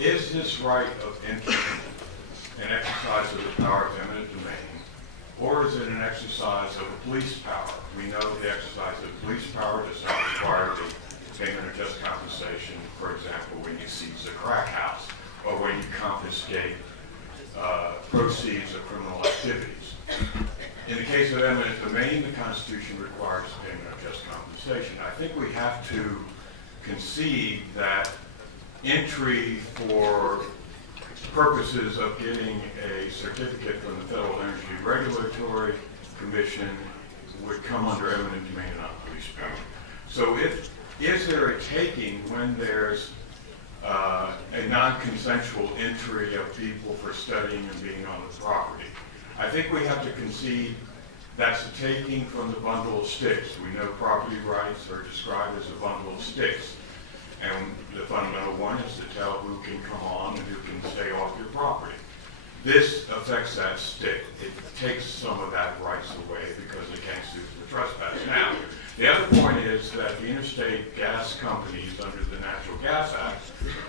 is this right of entry an exercise of the power of eminent domain, or is it an exercise of a police power? We know the exercise of police power does not require the payment of just compensation, for example, when you seize a crack house or when you confiscate proceeds of criminal activities. In the case of eminent domain, the Constitution requires payment of just compensation. I think we have to concede that entry for purposes of getting a certificate from the Federal Energy Regulatory Commission would come under eminent domain and not police power. So is there a taking when there's a non-consensual entry of people for studying and being on the property? I think we have to concede that's a taking from the bundle of sticks. We know property rights are described as a bundle of sticks. And the fundamental one is to tell who can come on and who can stay off your property. This affects that stick. It takes some of that rights away because they can't sue for trespass. Now, the other point is that the interstate gas companies under the Natural Gas Act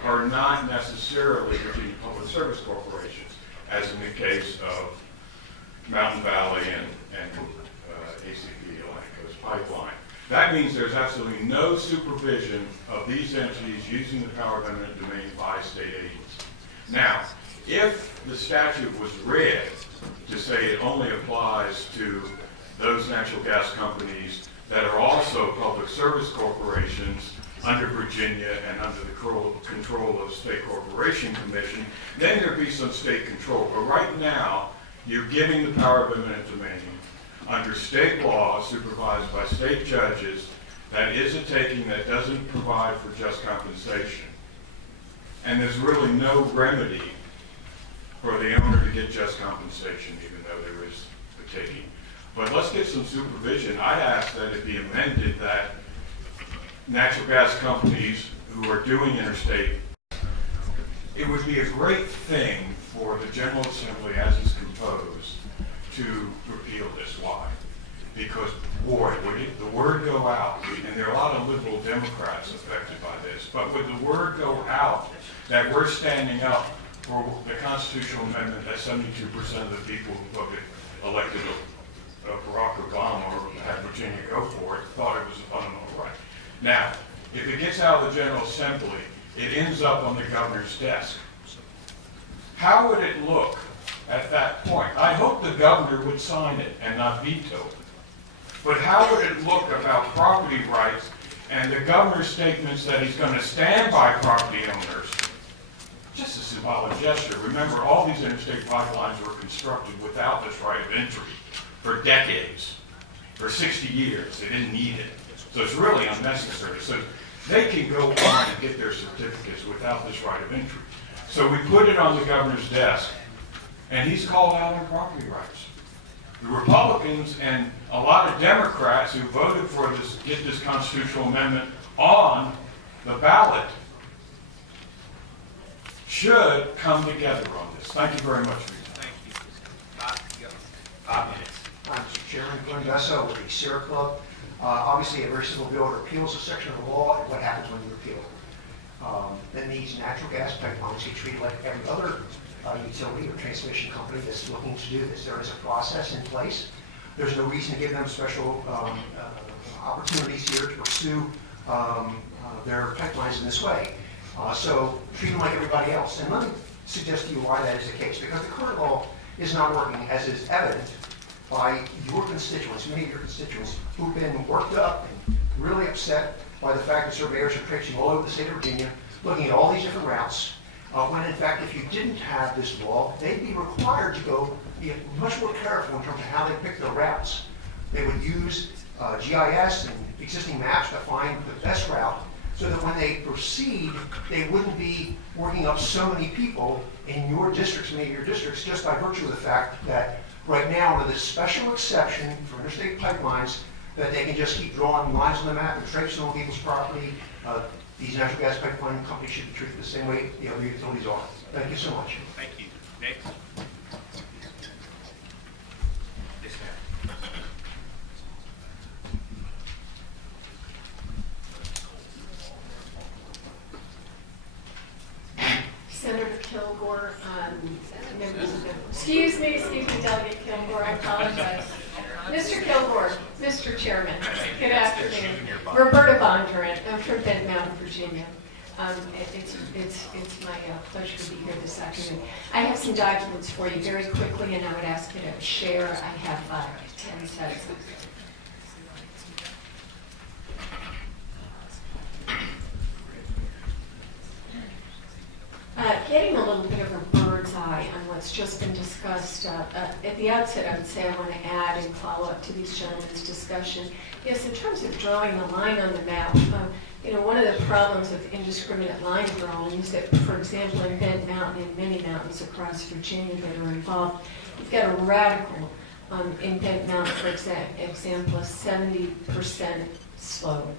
are not necessarily Virginia Public Service Corporations, as in the case of Mountain Valley and ACP, Atlantic Coast Pipeline. That means there's absolutely no supervision of these entities using the power of eminent domain by state agents. Now, if the statute was read to say it only applies to those natural gas companies that are also public service corporations under Virginia and under the control of State Corporation Commission, then there'd be some state control. But right now, you're giving the power of eminent domain under state law supervised by state judges. That is a taking that doesn't provide for just compensation. And there's really no remedy for the owner to get just compensation, even though there is a taking. But let's get some supervision. I ask that it be amended that natural gas companies who are doing interstate, it would be a great thing for the General Assembly as it's composed to repeal this. Why? Because, boy, would the word go out, and there are a lot of liberal Democrats affected by this, but would the word go out that we're standing up for the constitutional amendment that 72% of the people who voted elected Barack Obama or had Virginia go for it thought it was a fundamental right. Now, if it gets out of the General Assembly, it ends up on the governor's desk. How would it look at that point? I hope the governor would sign it and not veto it. But how would it look about property rights and the governor's statements that he's going to stand by property owners? Just a symbolic gesture. Remember, all these interstate pipelines were constructed without this right of entry for decades. For 60 years, they didn't need it. So it's really unnecessary. So they can go on and get their certificates without this right of entry. So we put it on the governor's desk, and he's called out on property rights. The Republicans and a lot of Democrats who voted for this, get this constitutional amendment on the ballot, should come together on this. Thank you very much for your time. Thank you. 5 minutes. Mr. Chairman, Glenn Gusso with the Sierra Club. Obviously, a very simple bill repeals a section of the law, and what happens when you repeal it. That means natural gas pipelines get treated like every other utility or transmission company that's looking to do this. There is a process in place. There's no reason to give them special opportunities here to pursue their pipelines in this way. So treat them like everybody else. And let me suggest to you why that is the case. Because the current law is not working, as is evident by your constituents, many of your constituents, who've been worked up and really upset by the fact that surveyors are traipsing all over the state of Virginia, looking at all these different routes, when in fact, if you didn't have this law, they'd be required to go be much more careful in terms of how they pick their routes. They would use GIS and existing maps to find the best route, so that when they proceed, they wouldn't be working up so many people in your districts, many of your districts, just by virtue of the fact that right now, under this special exception for interstate pipelines, that they can just keep drawing lines on the map and traipsing on people's property. These natural gas pipeline companies should be treated the same way the other utilities are. Thank you so much. Thank you. Next. Yes, ma'am. So Kilgore, members of the, excuse me, Delegate Kilgore, I apologize. Mr. Kilgore, Mr. Chairman, good afternoon. Roberta Bondurant, I'm from Bend Mountain, Virginia. It's my pleasure to be here this afternoon. I have some documents for you very quickly, and I would ask you to share. I have 10 sets. Getting a little bit of a bird's eye on what's just been discussed. At the outset, I would say I want to add and follow up to these gentlemen's discussion. Yes, in terms of drawing a line on the map, one of the problems of indiscriminate line drawing is that, for example, in Bent Mountain and many mountains across Virginia that are involved, you've got a radical, in Bent Mountain, for example, a 70% slope.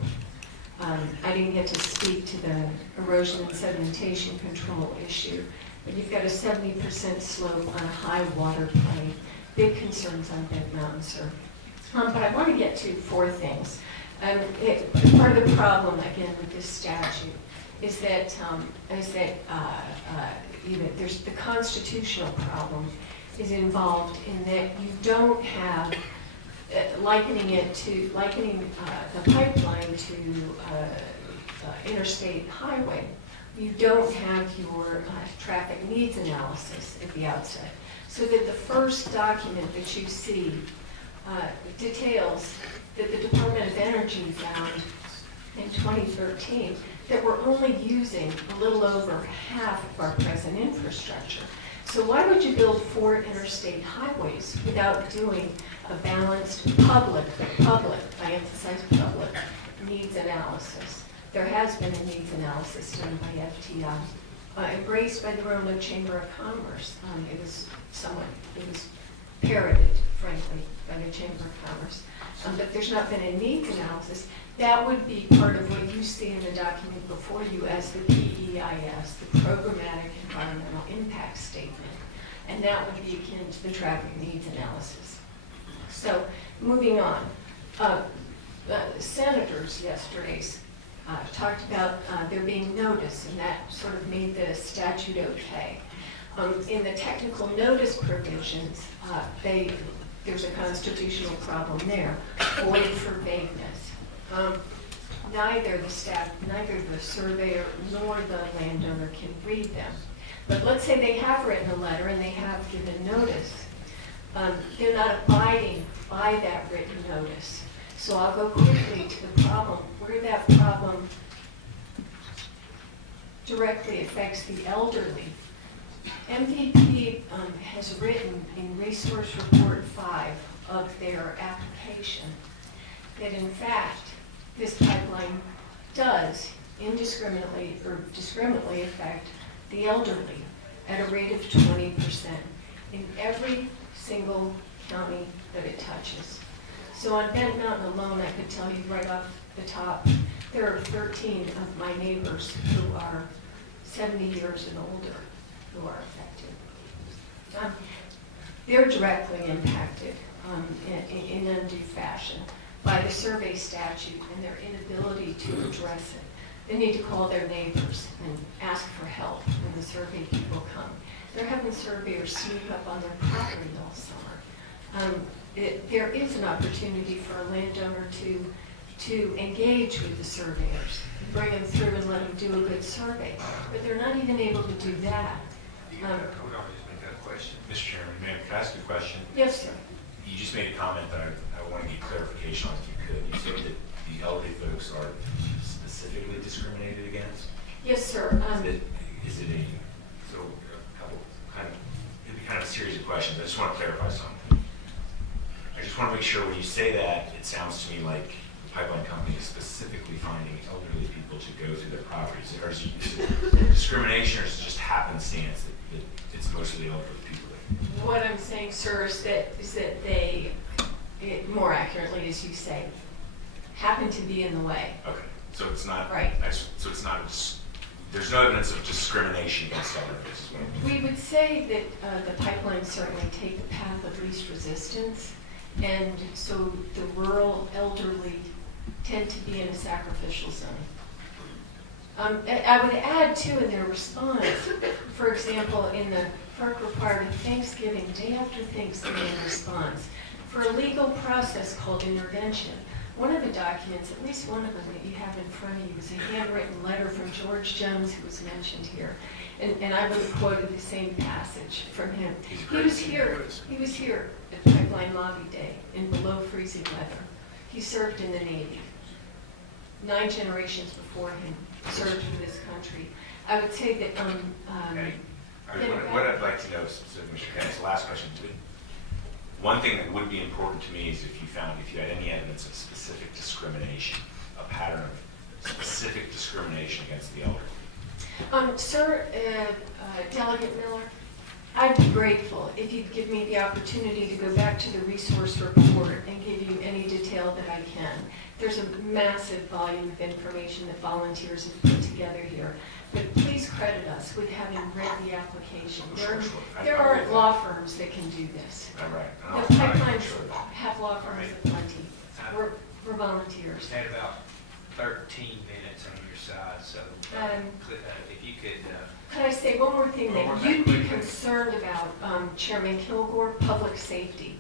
I didn't get to speak to the erosion and sedimentation control issue, but you've got a 70% slope on a high water plain. Big concerns on Bent Mountain, sir. But I want to get to 4 things. Part of the problem, again, with this statute is that there's the constitutional problem is involved in that you don't have likening the pipeline to interstate highway. You don't have your traffic needs analysis at the outset. So that the first document that you see details that the Department of Energy found in 2013 that we're only using a little over half of our present infrastructure. So why would you build 4 interstate highways without doing a balanced public, I emphasize public, needs analysis? There has been a needs analysis done by FTI, embraced by the Roanoke Chamber of Commerce. It was parroted, frankly, by the Chamber of Commerce. But there's not been a needs analysis. That would be part of what you see in the document before you as the PEIS, the Programmatic Environmental Impact Statement. And that would be akin to the traffic needs analysis. So, moving on. Senators yesterday talked about there being notice, and that sort of made the statute okay. In the technical notice provisions, there's a constitutional problem there, void for vagueness. Neither the surveyor nor the landowner can read them. But let's say they have written a letter and they have given notice. They're not abiding by that written notice. So I'll go quickly to the problem, where that problem directly affects the elderly. MVP has written in Resource Report 5 of their application that in fact this pipeline does indiscriminately or discriminately affect the elderly at a rate of 20% in every single county that it touches. So on Bent Mountain alone, I could tell you right off the top, there are 13 of my neighbors who are 70 years and older who are affected. They're directly impacted in undue fashion by the survey statute and their inability to address it. They need to call their neighbors and ask for help when the survey people come. They're having surveyors sneak up on their property all summer. There is an opportunity for a landowner to engage with the surveyors, bring them through and let them do a good survey, but they're not even able to do that. Hold on, just make that question. Mr. Chairman, ma'am, can I ask you a question? Yes, sir. You just made a comment that I want to get clarification on if you could. You said that the elderly folks are specifically discriminated against? Yes, sir. Is it a, so a couple, it'd be kind of a series of questions. I just want to clarify something. I just want to make sure when you say that, it sounds to me like the pipeline company is specifically finding elderly people to go through their properties. Or is it discrimination, or is it just happenstance that it's mostly elderly people? What I'm saying, sir, is that they, more accurately, as you say, happen to be in the way. Okay, so it's not right. So it's not. There's no evidence of discrimination against elderly as well. We would say that the pipelines certainly take the path of least resistance, and so the rural elderly tend to be in a sacrificial zone. I would add too in their response, for example, in the FERC required a Thanksgiving, day after Thanksgiving response for a legal process called intervention. One of the documents, at least one of them that you have in front of you, is a handwritten letter from George Jones, who was mentioned here. And I would have quoted the same passage from him. He was here at Pipeline Lobby Day in below freezing weather. He served in the Navy. 9 generations before him served in this country. I would say that Okay. All right, what I'd like to know, specifically, Mr. Kennedy, the last question. One thing that would be important to me is if you had any evidence of specific discrimination, a pattern of specific discrimination against the elderly. Sir, Delegate Miller, I'd be grateful if you'd give me the opportunity to go back to the resource report and give you any detail that I can. There's a massive volume of information that volunteers have put together here. But please credit us with having read the application. Sure. There aren't law firms that can do this. All right. The pipelines have law firms aplenty. We're volunteers. You had about 13 minutes on your side, so if you could... Could I say one more thing One more that thing, you'd be please. concerned about, Chairman Kilgore, public safety.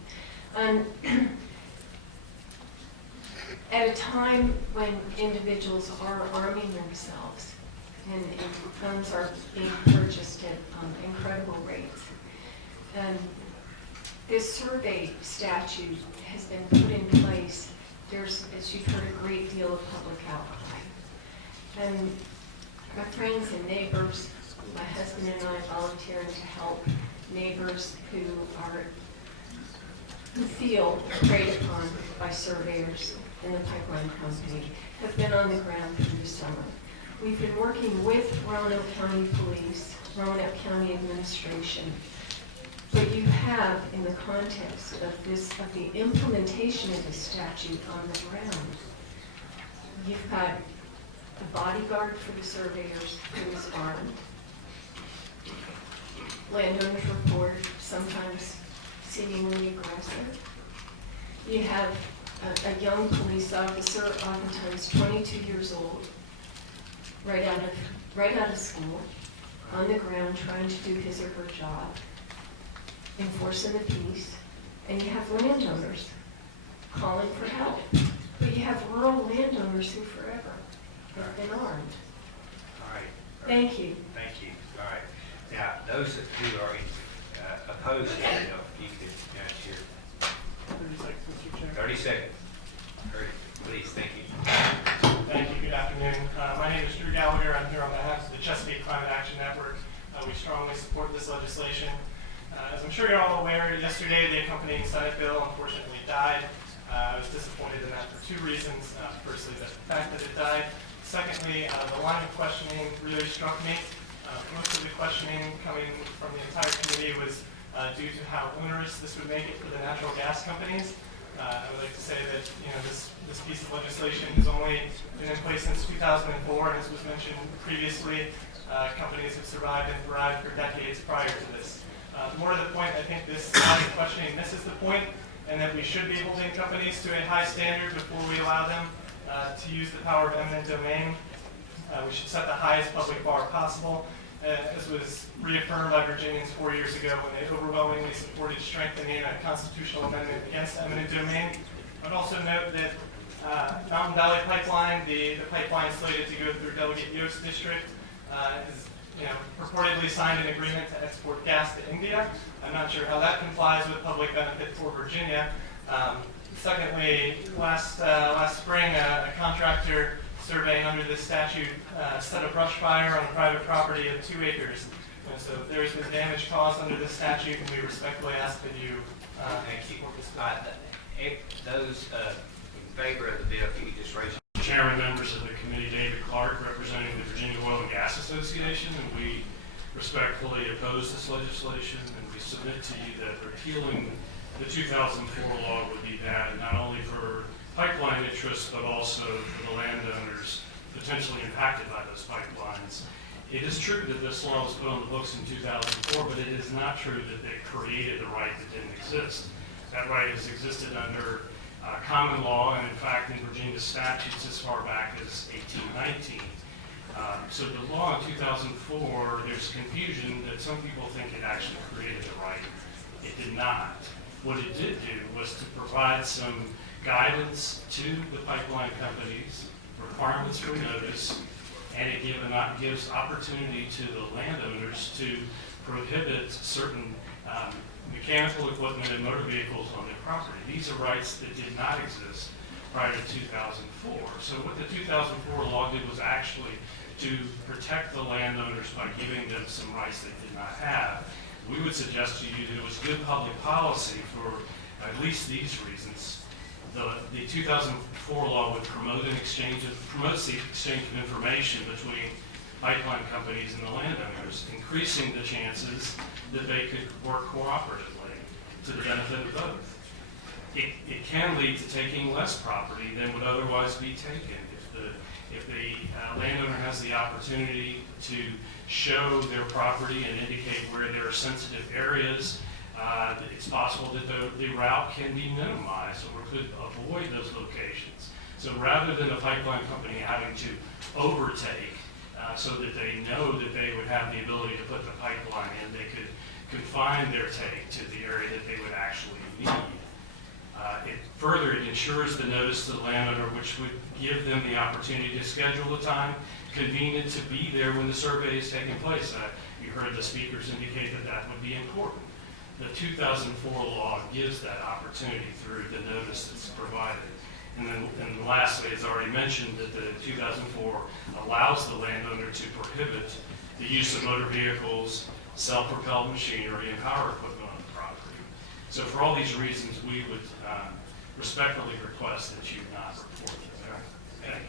At a time when individuals are arming themselves and guns are being purchased at incredible rates, and this survey statute has been put in place, there's, as you've heard, a great deal of public outcry. And my friends and neighbors, my husband and I volunteering to help neighbors who feel preyed upon by surveyors in the pipeline company, have been on the ground through the summer. We've been working with Roanoke County Police, Roanoke County Administration, but you have, in the context of the implementation of the statute on the ground, you've got the bodyguard for the surveyors who is armed. Landowners report sometimes seemingly aggressive. You have a young police officer, oftentimes 22 years old, right out of school, on the ground trying to do his or her job, enforcing the peace, and you have landowners calling for help. But you have rural landowners who forever have been armed. All right. Thank you. Thank you. All right. Now, those who are opposed to it, you could answer your 30 seconds. Hurry, please. Thank you. Thank you. Good afternoon. My name is Drew Gallagher. I'm here on behalf of the Chesapeake Climate Action Network. We strongly support this legislation. As I'm sure you're all aware, yesterday the accompanying Senate bill unfortunately died. I was disappointed in that for 2 reasons. Firstly, the fact that it died. Secondly, the line of questioning really struck me. Most of the questioning coming from the entire committee was due to how onerous this would make it for the natural gas companies. I would like to say that this piece of legislation has only been in place since 2004, and as was mentioned previously, companies have survived and thrived for decades prior to this. More to the point, I think this line of questioning misses the point, and that we should be holding companies to a high standard before we allow them to use the power of eminent domain. We should set the highest public bar possible, as was reaffirmed by Virginians 4 years ago when they overwhelmingly supported strengthening a constitutional amendment against eminent domain. I'd also note that Mountain Valley Pipeline, the pipeline slated to go through Delegate Yost District, has purportedly signed an agreement to export gas to India. I'm not sure how that complies with public benefit for Virginia. Secondly, last spring, a contractor surveying under this statute set a brush fire on private property of 2 acres. And so there has been damage caused under this statute, and we respectfully ask that you support this bill. Those in favor of the bill, if you could just raise your Chairman, members of the committee, David Clark, representing the Virginia Oil and Gas Association, and we respectfully oppose this legislation, and we submit to you that repealing the 2004 law would be bad, not only for pipeline interests, but also for the landowners potentially impacted by those pipelines. It is true that this law was put on the books in 2004, but it is not true that it created a right that didn't exist. That right has existed under common law, and in fact in Virginia statutes as far back as 1819. So the law in 2004, there's confusion that some people think it actually created the right. It did not. What it did do was to provide some guidance to the pipeline companies, requirements for notice, and it gives opportunity to the landowners to prohibit certain mechanical equipment and motor vehicles on their property. These are rights that did not exist prior to 2004. So what the 2004 law did was actually to protect the landowners by giving them some rights they did not have. We would suggest to you that it was good public policy for at least these reasons. The 2004 law would promotes the exchange of information between pipeline companies and the landowners, increasing the chances that they could work cooperatively to the benefit of both. It can lead to taking less property than would otherwise be taken. If the landowner has the opportunity to show their property and indicate where there are sensitive areas, it's possible that the route can be minimized or could avoid those locations. So rather than a pipeline company having to overtake so that they know that they would have the ability to put the pipeline in, they could confine their take to the area that they would actually need. Further, it ensures the notice to the landowner, which would give them the opportunity to schedule a time convenient to be there when the survey is taking place. You heard the speakers indicate that that would be important. The 2004 law gives that opportunity through the notice that's provided. And lastly, as already mentioned, that the 2004 allows the landowner to prohibit the use of motor vehicles, self-propelled machinery, and power equipment on the property. So for all these reasons, we would respectfully request that you not report this. Thank you.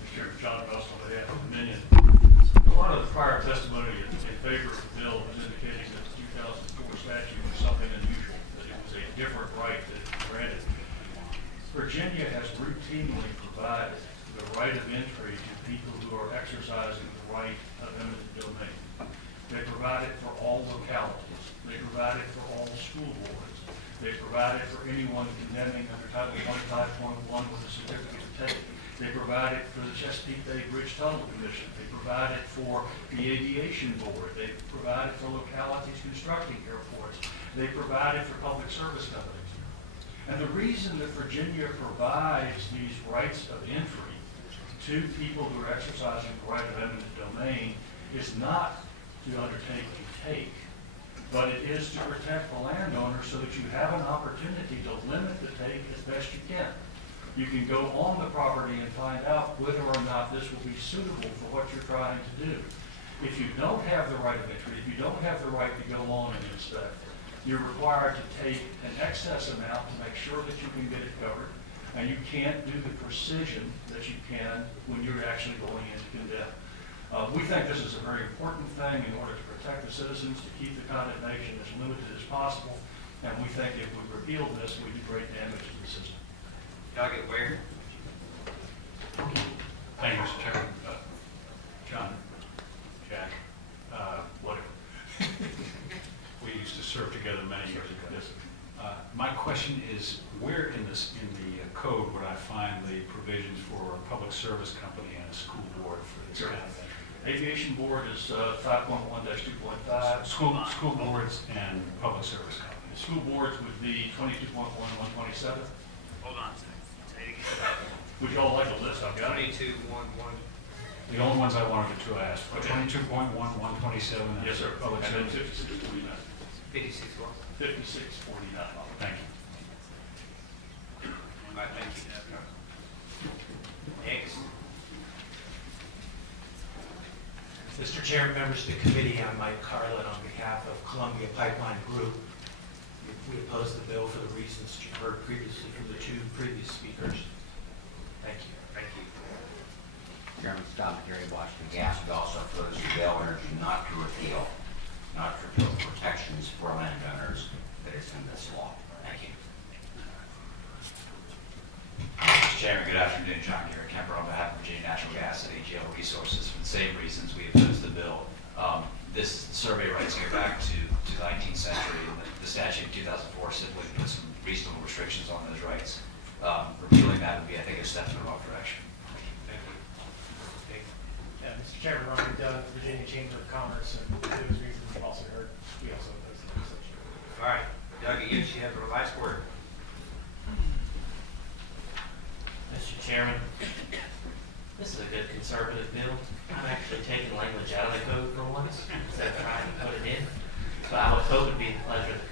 Mr. John Russell, on behalf of Dominion. A lot of the prior testimony in favor of the bill was indicating that the 2004 statute was something unusual, that it was a different right that it granted. Virginia has routinely provided the right of entry to people who are exercising the right of eminent domain. They provide it for all localities. They provide it for all school boards. They provide it for anyone condemning under Title 1.5.1 with a certificate of take. They provide it for the Chesapeake Bay Bridge Tunnel Commission. They provide it for the Aviation Board. They provide it for localities constructing airports. They provide it for public service companies. And the reason that Virginia provides these rights of entry to people who are exercising the right of eminent domain is not to undertake a take, but it is to protect the landowner so that you have an opportunity to limit the take as best you can. You can go on the property and find out whether or not this will be suitable for what you're trying to do. If you don't have the right of entry, if you don't have the right to go on and inspect, you're required to take an excess amount to make sure that you can get it covered, and you can't do the precision that you can when you're actually going in to condemn. We think this is a very important thing in order to protect the citizens, to keep the condemnation as limited as possible, and we think if we repeal this, we do great damage to the system. Y'all get where? Thank you, Mr. Chairman. John, Jack, whatever. We used to serve together many years ago. Yes. My question is, where in the code would I find the provisions for a public service company and a school board for this Sure. kind of thing? Aviation Board is 5.1-2.5. School boards and public service companies. School boards would be 22.1, 127. Hold on a second. Say it again. Would y'all like a list? I've got it. 22, 1, 1. The only ones I wanted to ask for, Okay. 22.1, 127. and Yes, sir. Public And then service. 5649. 56 what? 5649. Thank you. All right, thank you. Next. Mr. Chairman, members of the committee, I'm Mike Carlin on behalf of Columbia Pipeline Group. We oppose the bill for the reasons you heard previously from the two previous speakers. Thank you. Thank you. Chairman Scott McGarry, Washington Gas, we also oppose the bill urging not to repeal protections for landowners that is in this law. Thank you. Mr. Chairman, good afternoon. John Garrett Kemper on behalf of Virginia Natural Gas and AGL Resources. For the same reasons we oppose the bill. This survey rights go back to the 19th century. And the statute of 2004 simply put some reasonable restrictions on those rights. repealing that would be, I think, a step in the wrong direction. Thank you. Okay. Yeah, Mr. Chairman, Ron Dunn, Virginia Chamber of Commerce, and for those reasons you've also heard, we also oppose the legislation. All right, Doug, you have the last word. Mr. Chairman, this is a good conservative bill. I'm actually taking language out of the code for once, instead of trying to put it in. So I would hope it'd be the pleasure of the